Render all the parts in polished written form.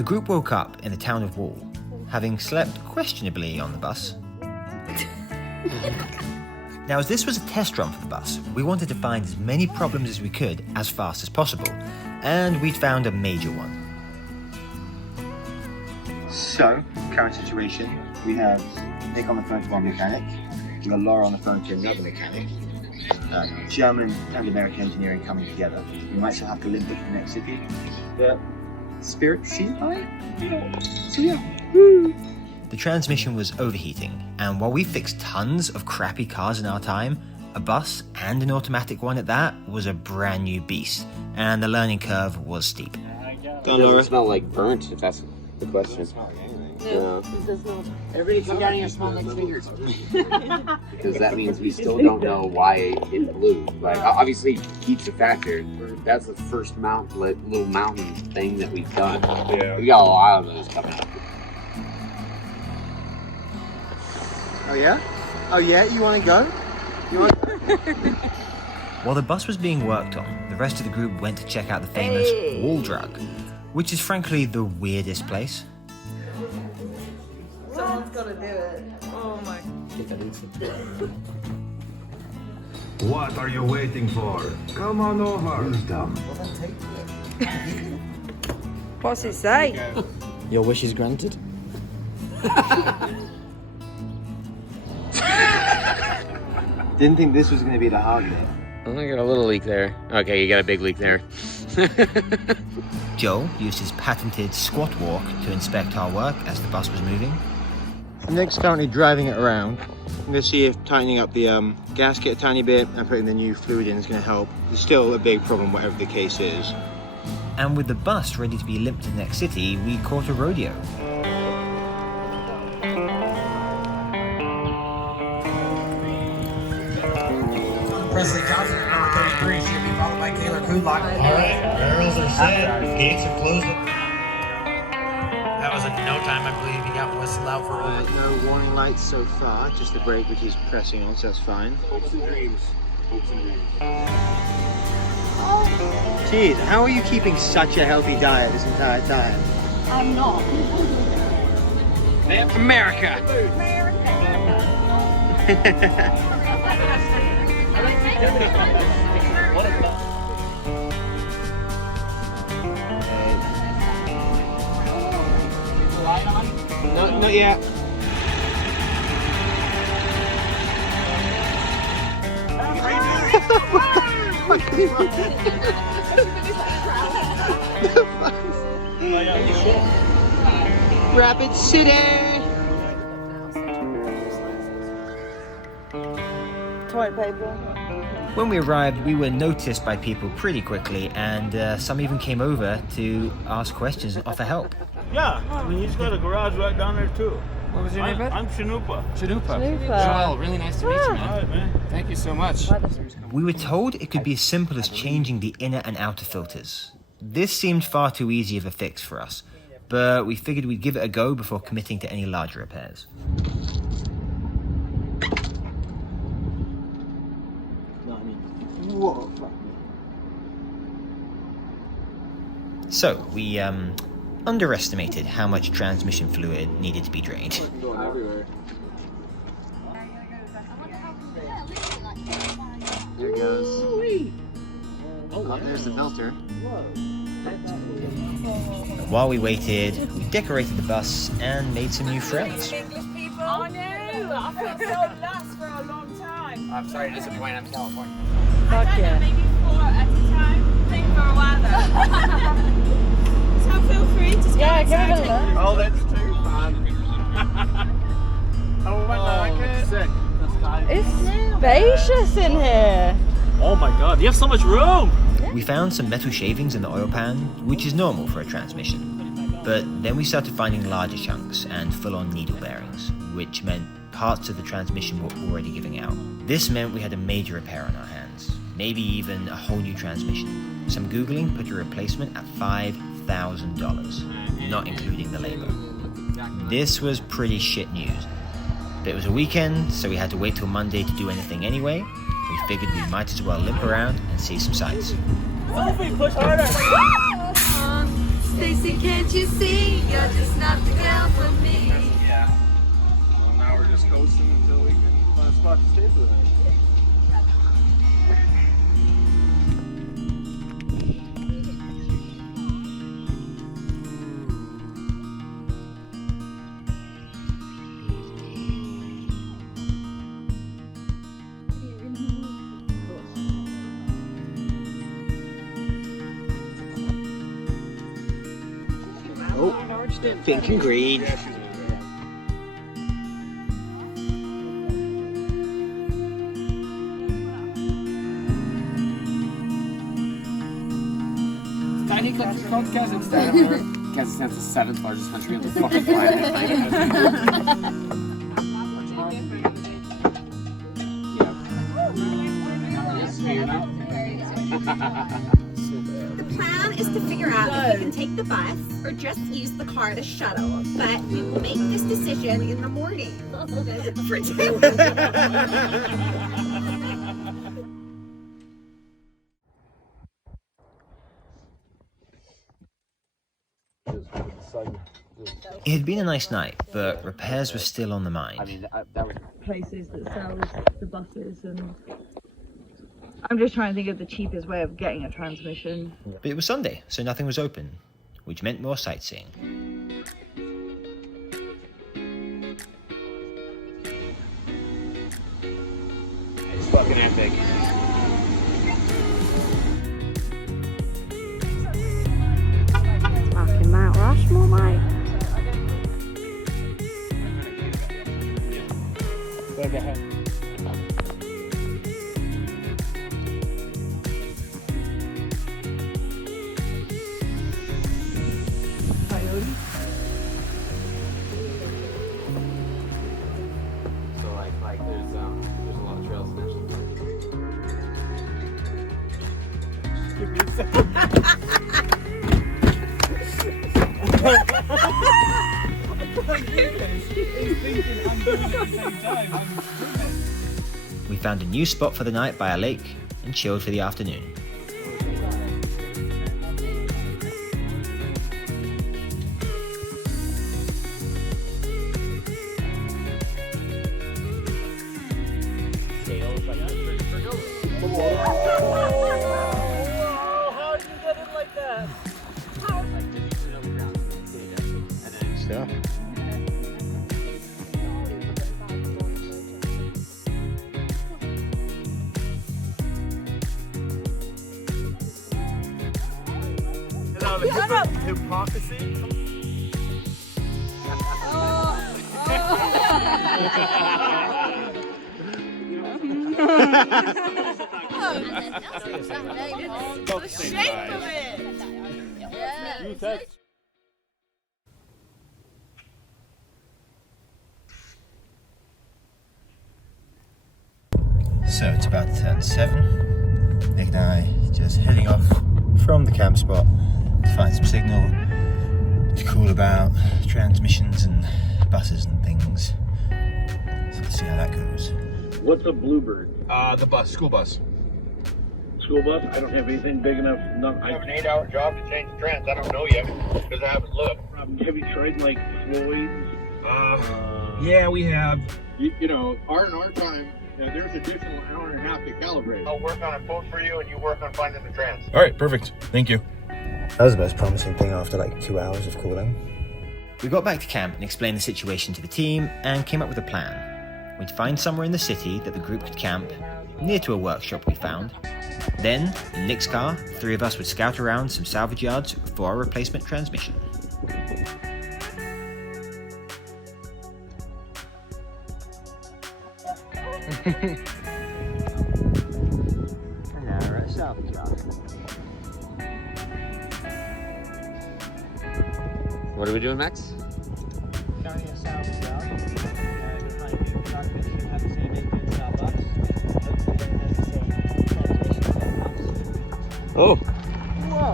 The group woke up in the town of Wall, having slept questionably on the bus. Now, as this was a test run for the bus, we wanted to find as many problems as we could as fast as possible, and we'd found a major one. So, current situation, we have Nick on the phone to one mechanic, we've got Laura on the phone to another mechanic, German and American engineering coming together. We might still have to limp it to the next city, but spirits seem high, so yeah. Woo. The transmission was overheating, and while we fixed tons of crappy cars in our time, a bus, and an automatic one at that, was a brand new beast, and the learning curve was steep. Don't Laura. Smell like burnt, if that's the question. No, it does not. Everybody come down here and smell like fingers. Because that means we still don't know why it blew. Like, obviously, heat's a factor. That's the first little mountain thing that we've done. Yeah. We got a lot of those coming up. Oh yeah? Oh yeah? You want to go? While the bus was being worked on, the rest of the group went to check out the famous wall drug, which is frankly the weirdest place. Someone's got to do it. Oh my. What are you waiting for? Come on over. Wisdom. What's it say? Your wish is granted. Didn't think this was going to be the hard bit. I got a little leak there. Okay, you got a big leak there. Joe used his patented squat walk to inspect our work as the bus was moving. Nick's currently driving it around. I'm going to see if tightening up the gasket a tiny bit and putting the new fluid in is going to help. It's still a big problem, whatever the case is. And with the bus ready to be limped to the next city, we caught a rodeo. Presley Johnson at number 33 should be followed by Taylor Kudlock. All right, barrels are set, gates are closed. That was in no time, I believe. He got whistled out for No warning lights so far, just the brake which is pressing on, so that's fine. Hopes and dreams. Hopes and dreams. Jeez, how are you keeping such a healthy diet this entire time? I'm not. America! Not yet. Rapid City! Toilet paper. When we arrived, we were noticed by people pretty quickly, and some even came over to ask questions and offer help. Yeah, I mean, he's got a garage right down there too. What was your name, bud? I'm Shanupa. Shanupa. Joel, really nice to meet you, All man. right, man. Thank you so much. We were told it could be as simple as changing the inner and outer filters. This seemed far too easy of a fix for us, but we figured we'd give it a go before committing to any larger repairs. Whoa. So, we underestimated how much transmission fluid needed to be drained. Going everywhere. There it goes. Oh, there's the filter. While we waited, we decorated the bus and made some new friends. I know. I felt so lost for a long time. I'm sorry to disappoint, I'm California. Fuck yeah. Maybe 4 at a time. Think for a while though. So feel free to give it a look. Oh, that's too fun. Oh, I like it. Sick. It's spacious in here. Oh my god, you have so much room. We found some metal shavings in the oil pan, which is normal for a transmission. But then we started finding larger chunks and full-on needle bearings, which meant parts of the transmission were already giving out. This meant we had a major repair on our hands, maybe even a whole new transmission. Some Googling put a replacement at $5,000, not including the labor. This was pretty shit news. But it was a weekend, so we had to wait till Monday to do anything anyway. We figured we might as well limp around and see some sights. Sophie, push harder. They say, can't you see? You're just not the girl for me. Yeah. Well, now we're just coasting until we can find a spot to stay for the night. Pink and green. Tiny country called Kazakhstan. Kazakhstan's the 7th largest country on the fucking planet. The plan is to figure out if we can take the bus or just use the car to shuttle, but we will make this decision in the morning. For It had been a nice night, but repairs were still on the mind. I mean, that was Places that sell the buses, and I'm just trying to think of the cheapest way of getting a transmission. But it was Sunday, so nothing was open, which meant more sightseeing. it's fucking epic. Fucking Mount Rushmore, mate. So like there's a lot of trails in National Park. We found a new spot for the night by a lake and chilled for the afternoon. How did you get in like that? Stuff. Hypocrisy. So it's about to turn 7. Nick and I just heading off from the camp spot to find some signal to call about transmissions and buses and things. So let's see how that goes. What's a bluebird? The bus, school bus. School bus? I don't have anything big enough. I have an 8-hour job to change the trans. I don't know yet because I haven't looked. Have you tried like Floyd's? Yeah, we have. You know, R&R time, there's additional hour and a half to calibrate. I'll work on a quote for you and you work on finding the trans. All right, perfect. Thank you. That was the most promising thing after like 2 hours of calling. We got back to camp and explained the situation to the team and came up with a plan. We'd find somewhere in the city that the group could camp, near to a workshop we found. Then, in Nick's car, the 3 of us would scout around some salvage yards for our replacement transmission. Hello, we're at a salvage yard. What are we doing, Max? Currently a salvage yard. We're finding a truck that should have the same engine as our bus. Hopefully it has the same transmission as our bus. Oh. Whoa!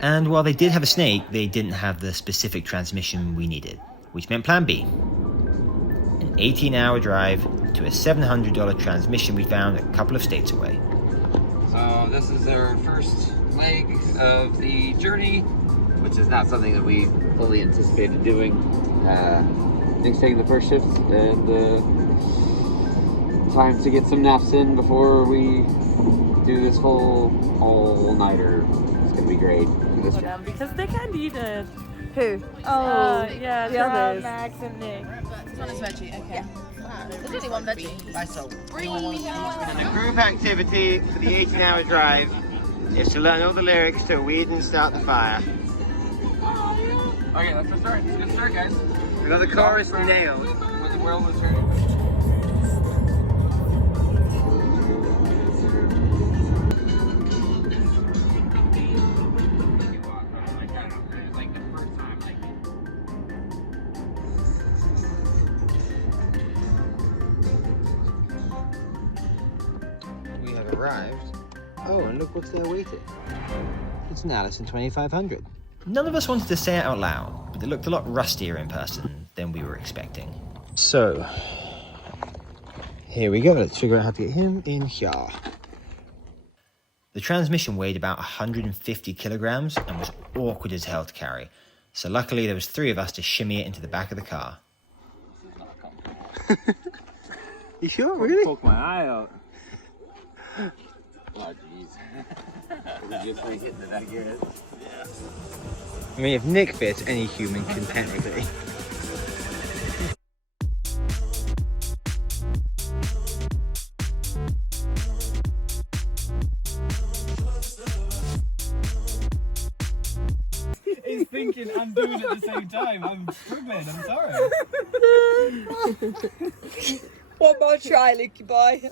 And while they did have a snake, they didn't have the specific transmission we needed, which meant plan B. An 18-hour drive to a $700 transmission we found a couple of states away. So this is our first leg of the journey, which is not something that we fully anticipated doing. Nick's taking the first shift, and time to get some naps in before we do this whole all-nighter. It's gonna be great. Because they can eat it. Who? Oh, yeah, the others. Max and Nick. This one is veggie, okay. There's only one veggie. And the group activity for the 18-hour drive is to learn all the lyrics to Weed and Start the Fire. Okay, let's start. Let's get started, guys. We got the chorus nailed. When the world was turning. We have arrived. Oh, and look what's there waiting. It's an Allison 2500. None of us wanted to say it out loud, but it looked a lot rustier in person than we were expecting. So, here we go. Let's figure out how to get him in here. The transmission weighed about 150 kilograms and was awkward as hell to carry, so luckily there was 3 of us to shimmy it into the back of the car. You sure? Really? Poke my eye out. Oh, jeez. We're just like hitting it, I guess. Yeah. I mean, if Nick fits, any human can technically. He's thinking and doing it at the same time. I'm struggling, I'm sorry. One more try, Lucky boy.